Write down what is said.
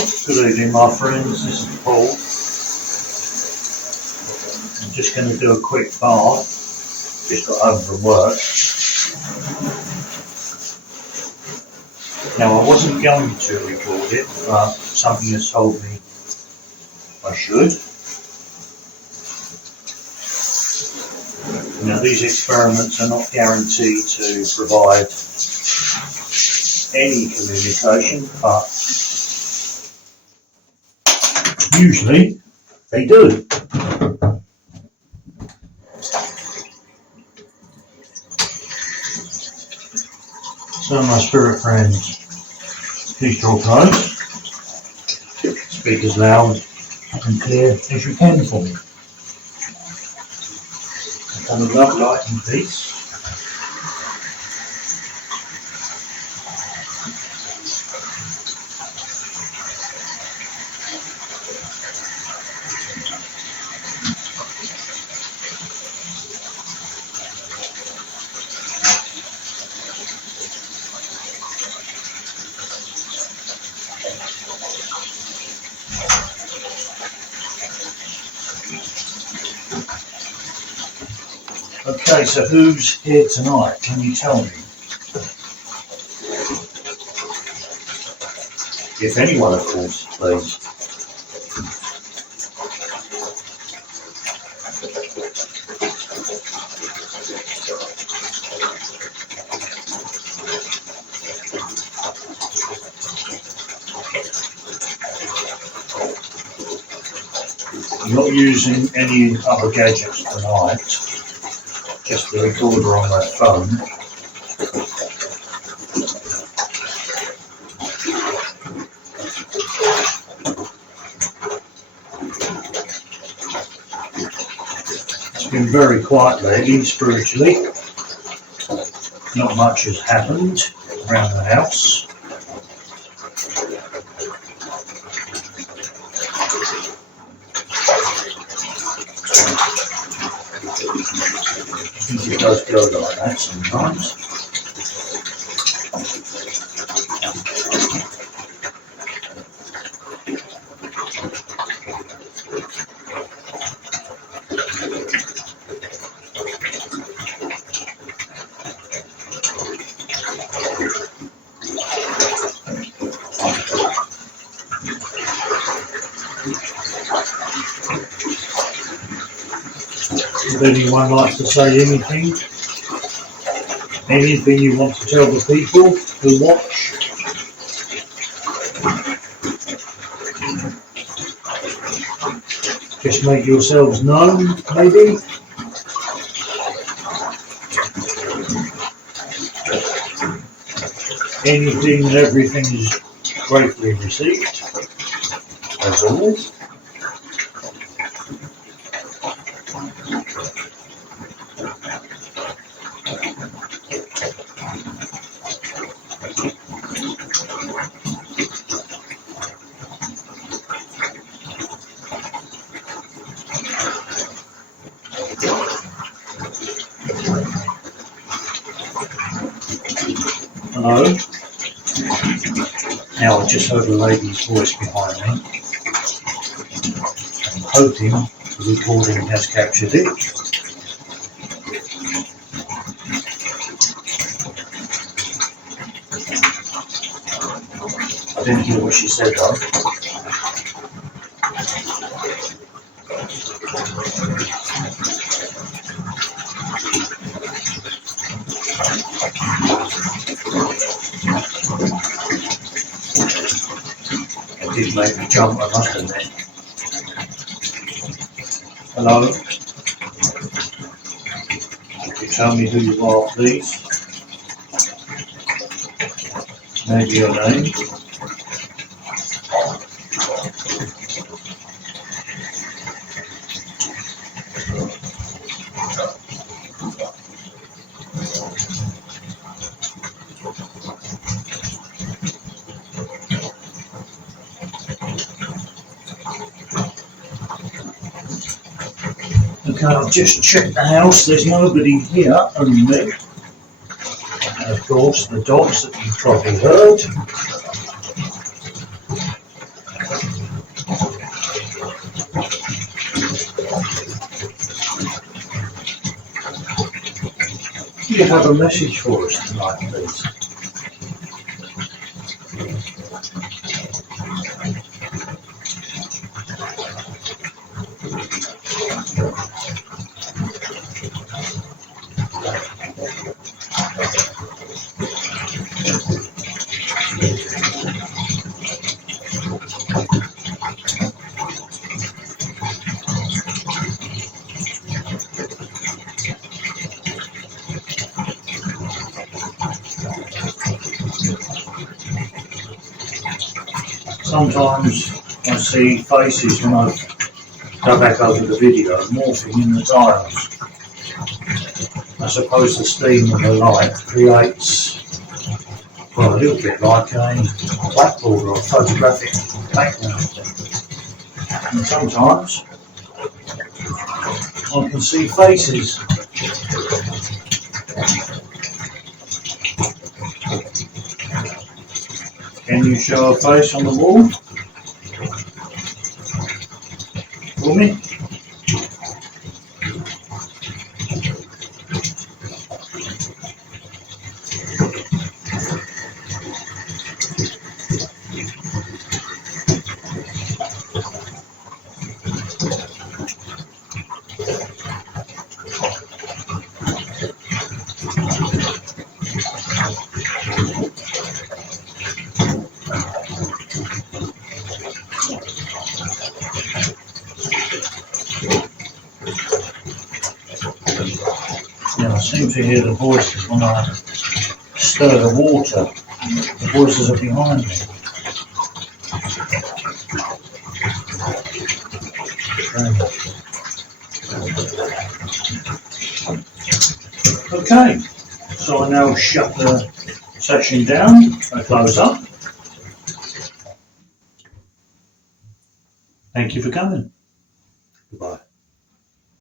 Good evening, my friends. This is Paul. I'm just going to do a quick bath. Just got home from work. Now, I wasn't going to record it, but something has told me I should. Now, these experiments are not guaranteed to provide any communication, but usually they do. So, my spirit friends, please draw close. Speak as loud and clear as you can for me. Come with love, light and peace. Okay, so who's here tonight? Can you tell me? If anyone, of course, please. I'm not using any other gadgets tonight. Just the recorder on my phone. It's been very quiet lately, spiritually. Not much has happened around the house. I think it does go like that sometimes. Would anyone like to say anything? Anything you want to tell the people who watch? Just make yourselves known, maybe? Anything and everything is gratefully received, as always. Hello. Now I just heard a lady's voice behind me. I'm hoping the recording has captured it. I didn't hear what she said though. It did make me jump, I must admit. Hello? Could you tell me who you are, please? Maybe your name? Okay, I've just checked the house, there's nobody here, only me. And of course the dogs that you've probably heard. you have a message for us tonight, please? Sometimes I see faces when I go back over the video morphing in the tiles. I suppose the steam of the light creates, well, a little bit like a blackboard or a photographic background. And sometimes I can see faces. Can you show a face on the wall for me? Yeah, I seem to hear the voices when I stir the water. The voices are behind me. Okay, so I now shut the session down and close up. Thank you for coming. Goodbye.